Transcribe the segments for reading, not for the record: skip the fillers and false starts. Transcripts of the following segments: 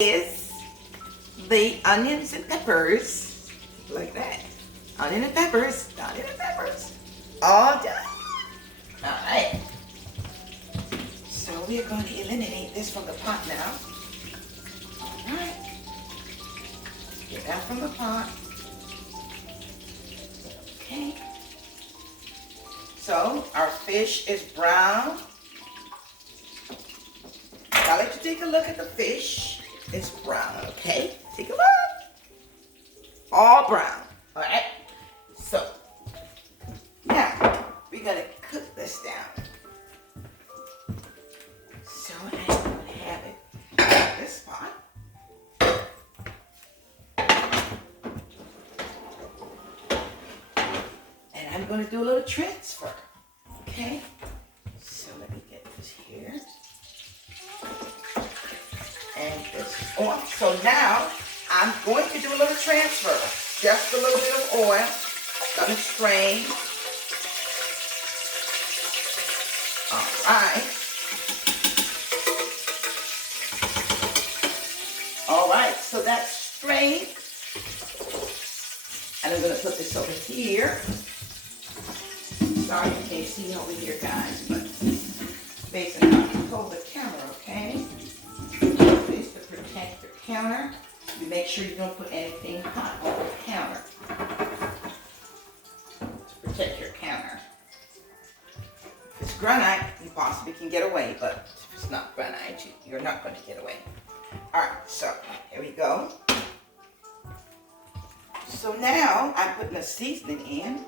is the onions and peppers, like that. Onion and peppers, all done. All right. So we're going to eliminate this from the pot now. All right. Get that from the pot. Okay. So our fish is brown. I'll let you take a look at the fish. It's brown, okay? Take a look. All brown, all right? So, now, we're gonna cook this down. So I'm gonna have it in this pot. And I'm gonna do a little transfer, okay? So let me get this here. And this is on. So now I'm going to do a little transfer. Just a little bit of oil. Gonna strain. Alright. Alright, so that's strained. And I'm gonna put this over here. Sorry you can't see over here, guys, but basically I can hold the camera, okay? Protect your counter. You make sure you don't put anything hot on the counter to protect your counter. If it's granite, you possibly can get away, but if it's not granite, you're not going to get away. Alright, so here we go. So now I'm putting a seasoning in,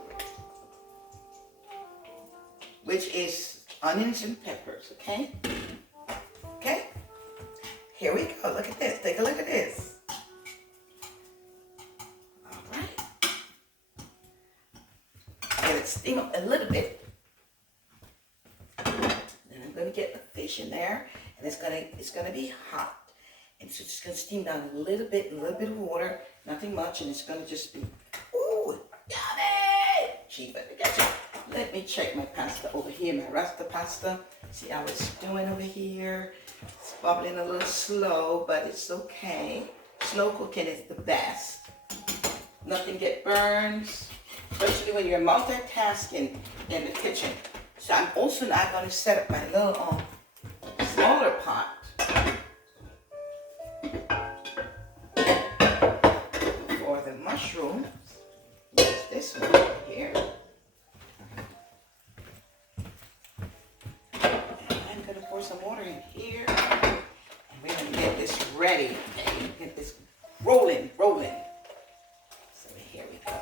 which is onions and peppers, okay? Okay? Here we go. Look at this. Take a look at this. All right. Let it steam up a little bit. Then I'm going to get the fish in there, and it's gonna be hot. And so it's just going to steam down a little bit of water, nothing much, and it's going to just be, ooh, yummy! Gee, let me check my pasta over here, my rasta pasta. See how it's doing over here. It's bubbling a little slow, but it's okay. Slow cooking is the best. Nothing get burns, especially when you're multitasking in the kitchen. So I'm also now going to set up my little smaller pot. For the mushrooms. Use this one over here. Pour some water in here, and we're gonna get this ready. Okay? Get this rolling. So here we go.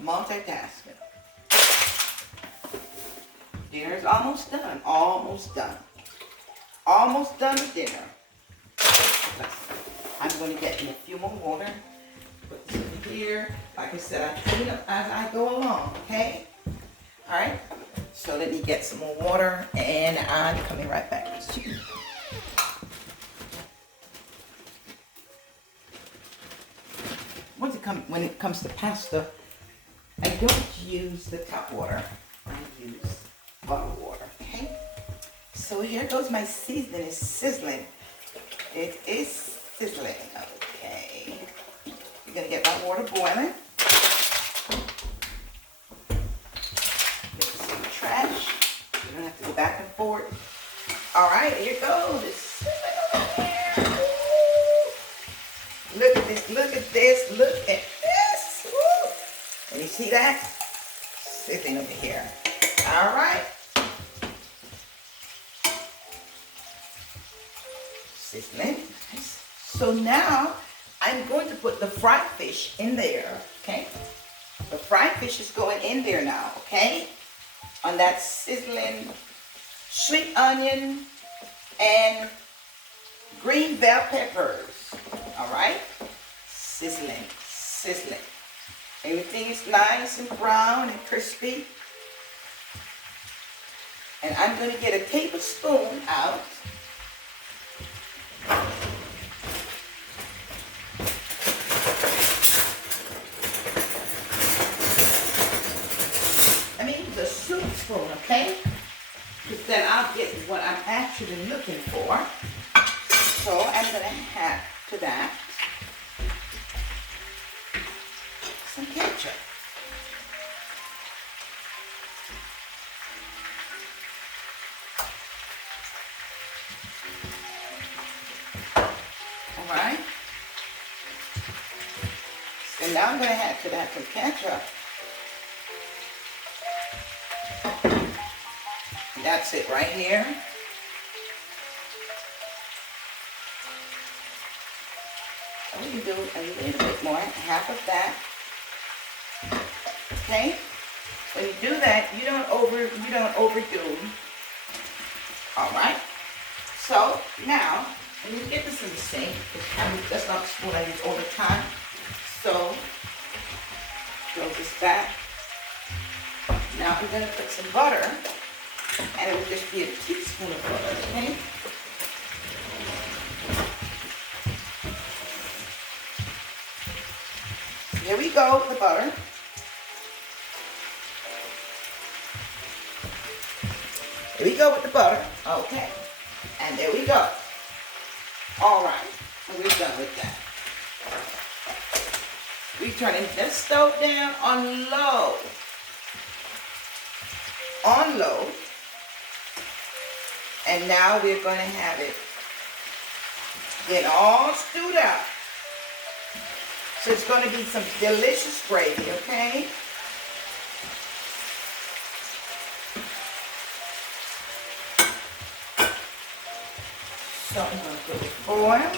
Multitasking. Dinner's almost done. Almost done with dinner. I'm going to get in a few more water. Put this in here. Like I said, I clean up as I go along. Okay. All right. So let me get some more water, and I'm coming right back to you. When it comes to pasta, I don't use the tap water. I use bottled water, okay? So here goes my seasoning. It's sizzling. It is sizzling, okay. You're gonna get my water boiling. Trash. You don't have to go back and forth. All right, here it goes. Look at this. Look at this. Look at this. Woo. Can you see that? Sitting over here. All right. Sizzling. Nice. So now I'm going to put the fried fish in there. Okay. The fried fish is going in there now. Okay. On that sizzling sweet onion and green bell peppers. All right? Sizzling. Everything is nice and brown and crispy. And I'm going to get a tablespoon out. Soup spoon, okay? Because then I'll get what I'm actually looking for. So I'm going to add to that some ketchup. All right. And now I'm going to add to that some ketchup. That's it right here. So you do a little bit more, half of that. Okay? When you do that, you don't overdo. All right? So now, let me get this in the sink. That's not the spoon I use all the time. So, throw this back. Now I'm going to put some butter, and it will just be a teaspoon of butter, okay? Here we go with the butter. Here we go with the butter. Okay. And there we go. All right. And we're done with that. We're turning this stove down on low. On low. And now we're going to have it get all stewed up. So it's going to be some delicious gravy, okay? So I'm going to put it boil.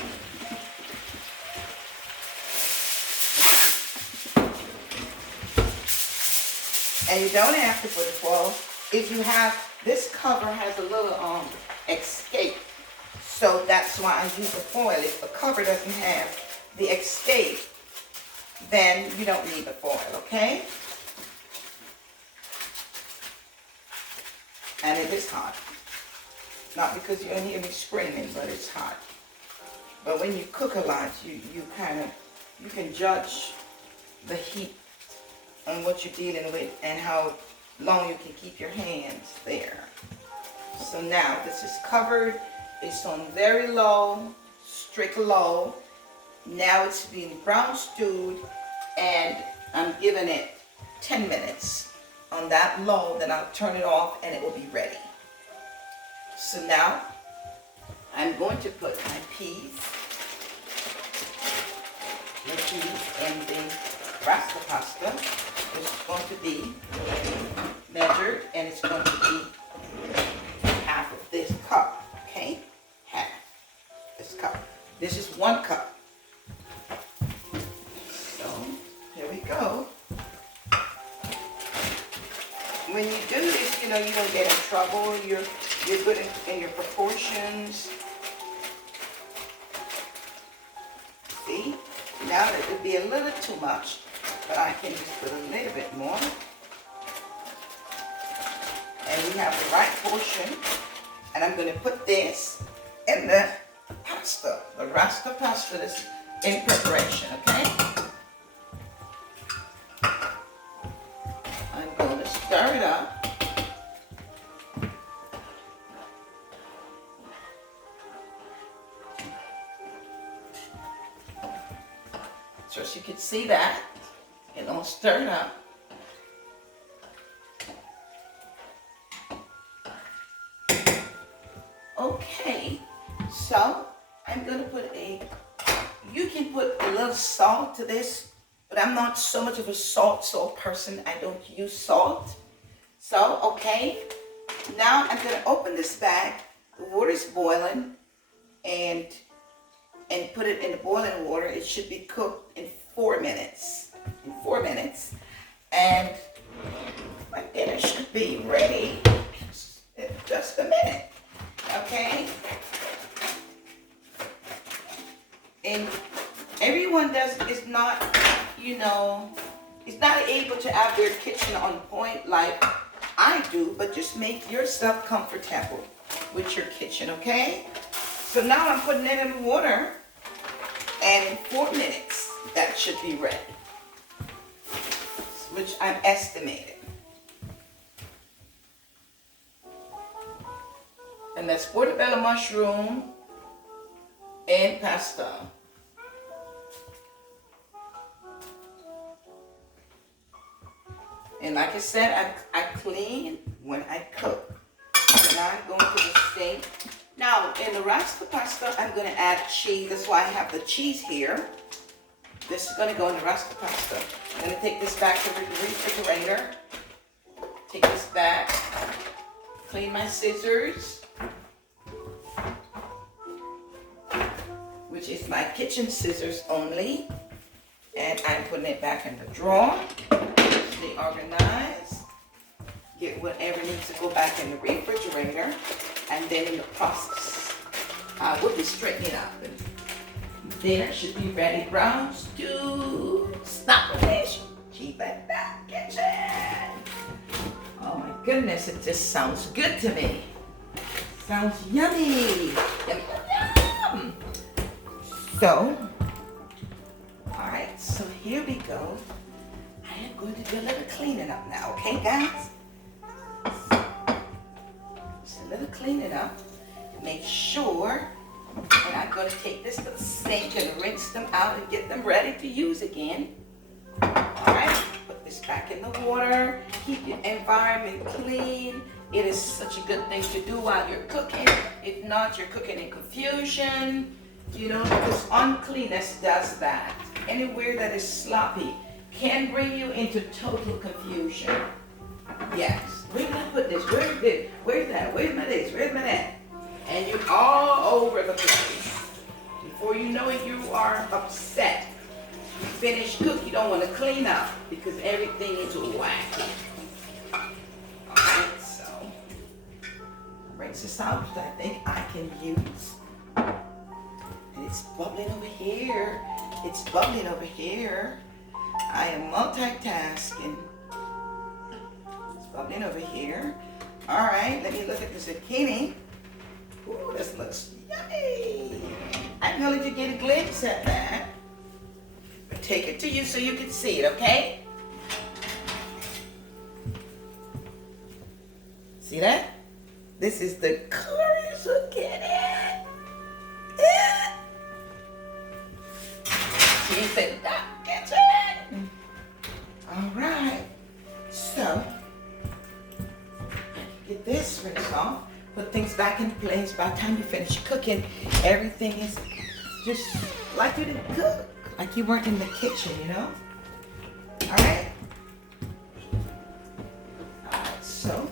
And you don't have to put it boil. If you have, this cover has a little escape. So that's why I use the foil. If the cover doesn't have the escape, then you don't need the foil, okay? And it is hot. Not because you'll hear me screaming, but it's hot. But when you cook a lot, you can judge the heat on what you're dealing with and how long you can keep your hands there. So now this is covered. It's on very low, strict low. Now it's being brown stewed, and I'm giving it 10 minutes on that low. Then I'll turn it off and it will be ready. So now I'm going to put my peas in the rasta pasta, which is going to be measured, and it's going to be half of this cup, okay? Half this cup. This is 1 cup. So here we go. When you do this, you know, you don't get in trouble. You're good in your proportions. See? Now that would be a little too much, but I can just put a little bit more. And we have the right portion. And I'm going to put this in the pasta, the rasta pasta that's in preparation, okay? I'm going to stir it up. So as you can see that, and I'm going to stir it up. Okay, so I'm going to put you can put a little salt to this, but I'm not so much of a salt person. I don't use salt. So, okay, now I'm going to open this bag. The water is boiling, and put it in the boiling water. It should be cooked in 4 minutes. In 4 minutes. And my dinner should be ready in just a minute. Okay? And everyone is not, you know, is not able to have their kitchen on point like I do, but just make yourself comfortable with your kitchen, okay? So now I'm putting it in the water, and in 4 minutes, that should be ready, which I'm estimating. And that's portobello mushroom and pasta. And like I said, I clean when I cook. Now I'm going to the sink. Now, in the rest of the pasta, I'm going to add cheese. That's why I have the cheese here. This is going to go in the rest of the pasta. I'm going to take this back to the refrigerator. Take this back. Clean my scissors, which is my kitchen scissors only. And I'm putting it back in the drawer. Stay organized. Get whatever needs to go back in the refrigerator. And then in the process, I will be straightening up. And dinner should be ready. Brown stew. Stop the dish. Keep it back kitchen. Oh my goodness, it just sounds good to me. Sounds yummy. Yum, yum, yum. So, alright, so here we go. I am going to do a little cleaning up now, okay guys? Just a little cleaning up. Make sure, and I'm going to take this to the sink and rinse them out and get them ready to use again. Alright, put this back in the water. Keep your environment clean. It is such a good thing to do while you're cooking. If not, you're cooking in confusion. You know, because uncleanness does that. Anywhere that is sloppy can bring you into total confusion. Yes. Where did I put this? Where's this? Where's that? Where's my this? Where's my that? And you're all over the place. Before you know it, you are upset. You finish cook, you don't want to clean up because everything is whack. Alright, so rinse this out that I think I can use. And it's bubbling over here. It's bubbling over here. I am multitasking. It's bubbling over here. Alright, let me look at the zucchini. Ooh, this looks yummy. I'm going to get a glimpse at that. Take it to you so you can see it, okay? See that? This is the curry zucchini. Yeah. She said, get it. All right. So, get this rinsed off. Put things back in place. By the time you finish cooking, everything is just like you didn't cook. Like you weren't in the kitchen, you know? Alright? Alright, so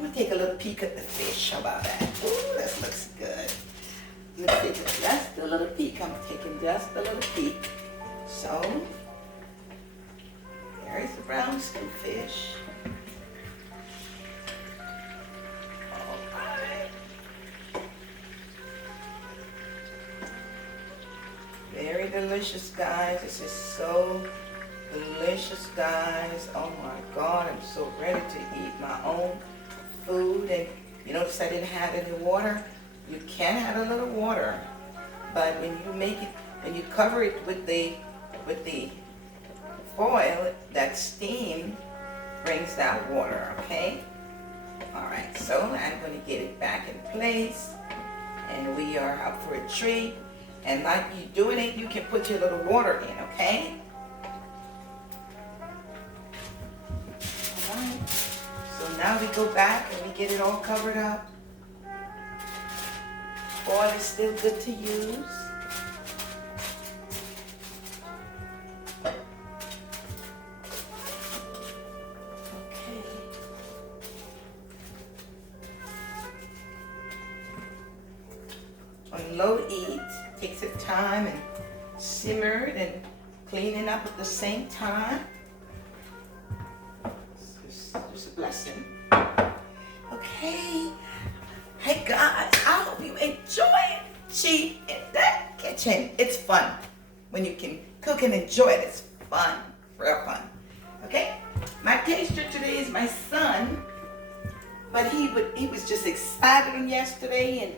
let me take a little peek at the fish. How about that? Ooh, this looks good. Let's take just a little peek. I'm taking just a little peek. So, there's the brown skin fish. Very delicious, guys. This is so delicious, guys. Oh my God, I'm so ready to eat my own food. And you notice I didn't have any water. You can add a little water, but when you make it, when you cover it with the foil, that steam brings that water. Okay. All right. So I'm going to get it back in place, and we are up for a treat. And like you doing it, you can put your little water in, okay? All right. So now we go back and we get it all covered up. Foil is still good to use. Okay. On low heat. Takes its time and simmered and cleaning up at the same time. It's just a blessing. Okay. Hey guys, I hope you enjoyed She in the Kitchen. It's fun. When you can cook and enjoy it, it's fun. Real fun. Okay? My taster today is my son. But he was just excited on yesterday and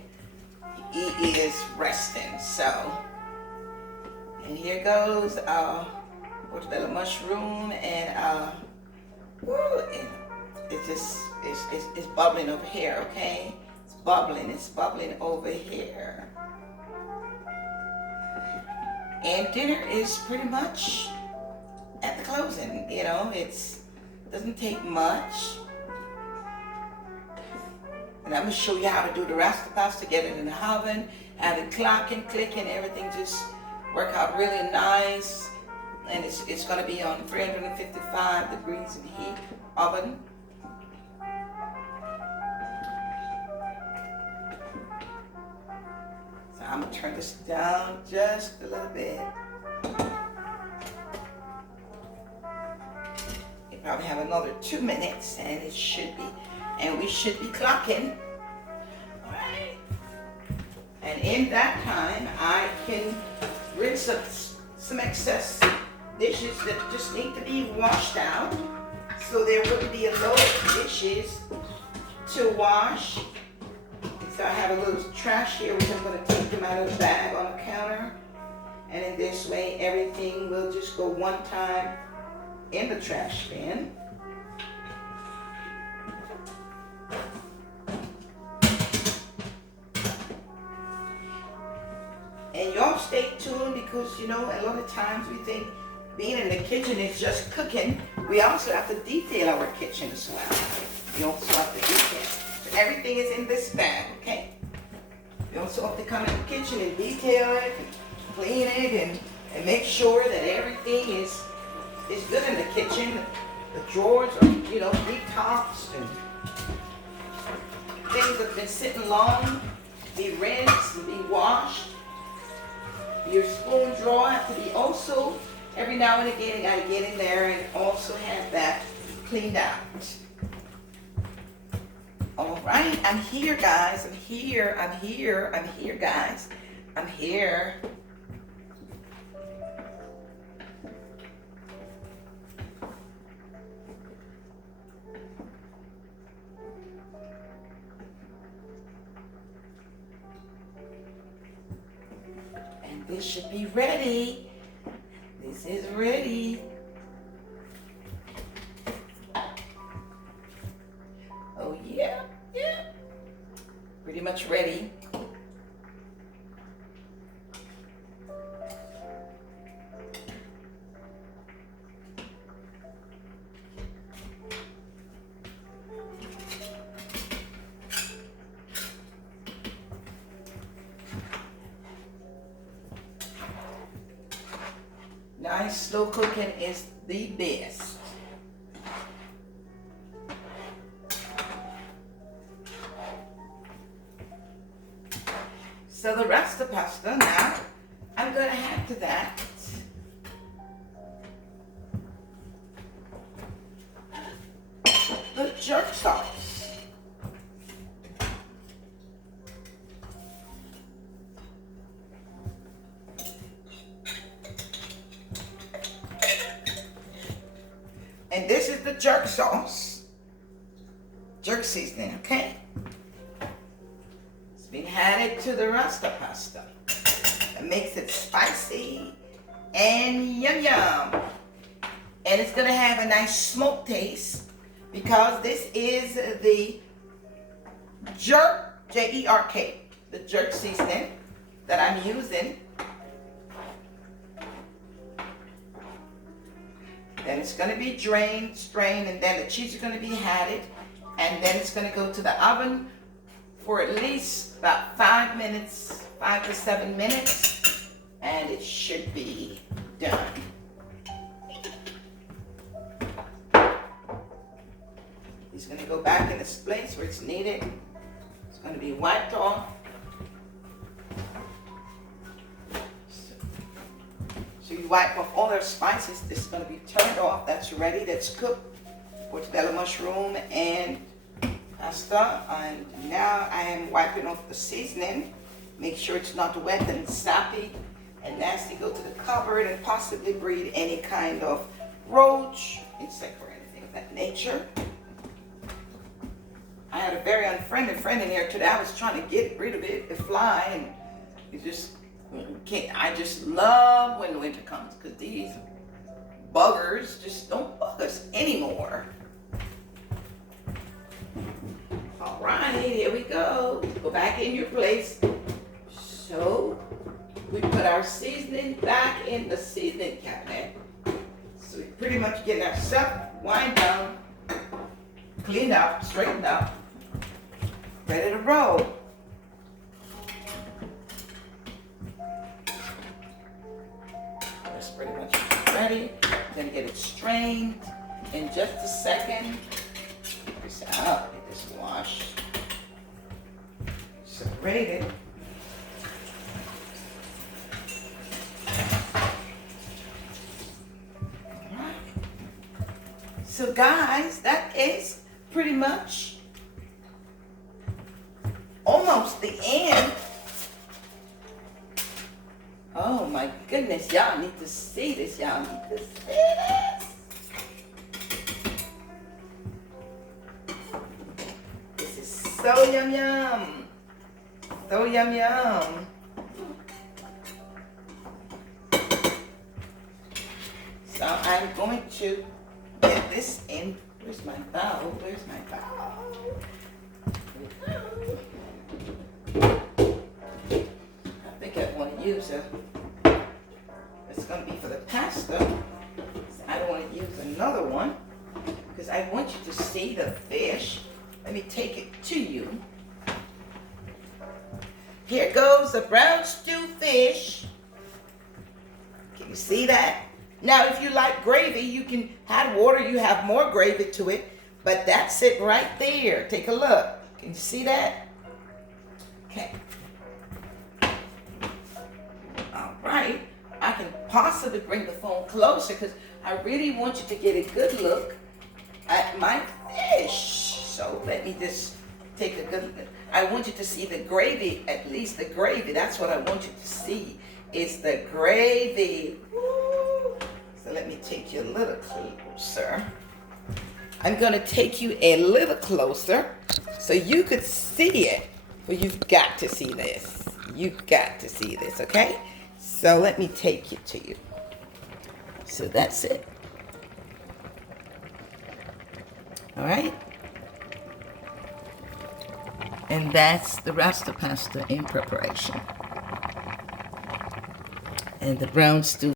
he is resting, so. And here goes portobello mushroom and it's bubbling over here, okay? It's bubbling. It's bubbling over here. And dinner is pretty much at the closing. You know, doesn't take much. And I'm going to show you how to do the rest of the pasta, get it in the oven, have it clocking, clicking, everything just work out really nice. And it's going to be on 355 degrees in heat oven. So I'm going to turn this down just a little bit. You probably have another 2 minutes and it should be, and we should be clocking. All right. And in that time, I can rinse up some excess dishes that just need to be washed out. So there wouldn't be a load of dishes to wash. So I have a little trash here, which I'm going to take them out of the bag on the counter. And in this way, everything will just go one time in the trash bin. And y'all stay tuned because, you know, a lot of times we think being in the kitchen is just cooking. We also have to detail our kitchen as well. We also have to detail. So everything is in this bag, okay? We also have to come in the kitchen and detail it, and clean it, and make sure that everything is good in the kitchen. The drawers are, you know, detoxed and things that have been sitting long, be rinsed and be washed. Your spoon drawer has to be also, every now and again, you gotta get in there and also have that cleaned out. All right, I'm here, guys. I'm here, guys. I'm here. And this should be ready. This is ready. Oh yeah. Pretty much ready. Nice slow cooking is the best. So the rest of the pasta now, I'm going to add to that the jerk sauce. And this is the jerk sauce, jerk seasoning, okay? It's been added to the rest of pasta. It makes it spicy and yum yum. And it's gonna have a nice smoke taste because this is the jerk, J-E-R-K, the jerk seasoning that I'm using. Then it's going to be drained, strained, and then the cheese is going to be added. And then it's going to go to the oven for at least about 5 minutes, 5 to 7 minutes. And it should be done. It's going to go back in its place where it's needed. It's going to be wiped off. So you wipe off all their spices. This is going to be turned off. That's ready. That's cooked. Portobello mushroom and pasta. And now I am wiping off the seasoning. Make sure it's not wet and sappy and nasty. Go to the cupboard and possibly breed any kind of roach, insect, or anything of that nature. I had a very unfriendly friend in here today. I was trying to get rid of it, the fly, and it just can't. I just love when the winter comes because these buggers just don't bug us anymore. All right, here we go. Go back in your place. So we put our seasoning back in the seasoning cabinet. So we pretty much getting our stuff wind down, cleaned up, straightened up, ready to roll. That's pretty much ready. Gonna get it strained in just a second. Get this out, get this washed, separated. So guys, that is pretty much almost the end. Oh my goodness, y'all need to see this. Y'all need to see this. This is so yum yum. So yum yum. So I'm going to get this in. Where's my bowl? Where's my bowl? I think I want to use a. It's going to be for the pasta. So I don't want to use another one because I want you to see the fish. Let me take it to you. Here goes the brown stew fish. Can you see that? Now, if you like gravy, you can add water. You have more gravy to it. But that's it right there. Take a look. Can you see that? Okay. All right. I can possibly bring the phone closer because I really want you to get a good look at my fish. So let me just take a good look. I want you to see the gravy, at least the gravy. That's what I want you to see. It's the gravy. Woo. So let me take you a little closer. I'm going to take you a little closer so you could see it. Well, you've got to see this. You've got to see this, okay? So let me take it to you. So that's it. All right? And that's the rasta pasta in preparation. And the brown stew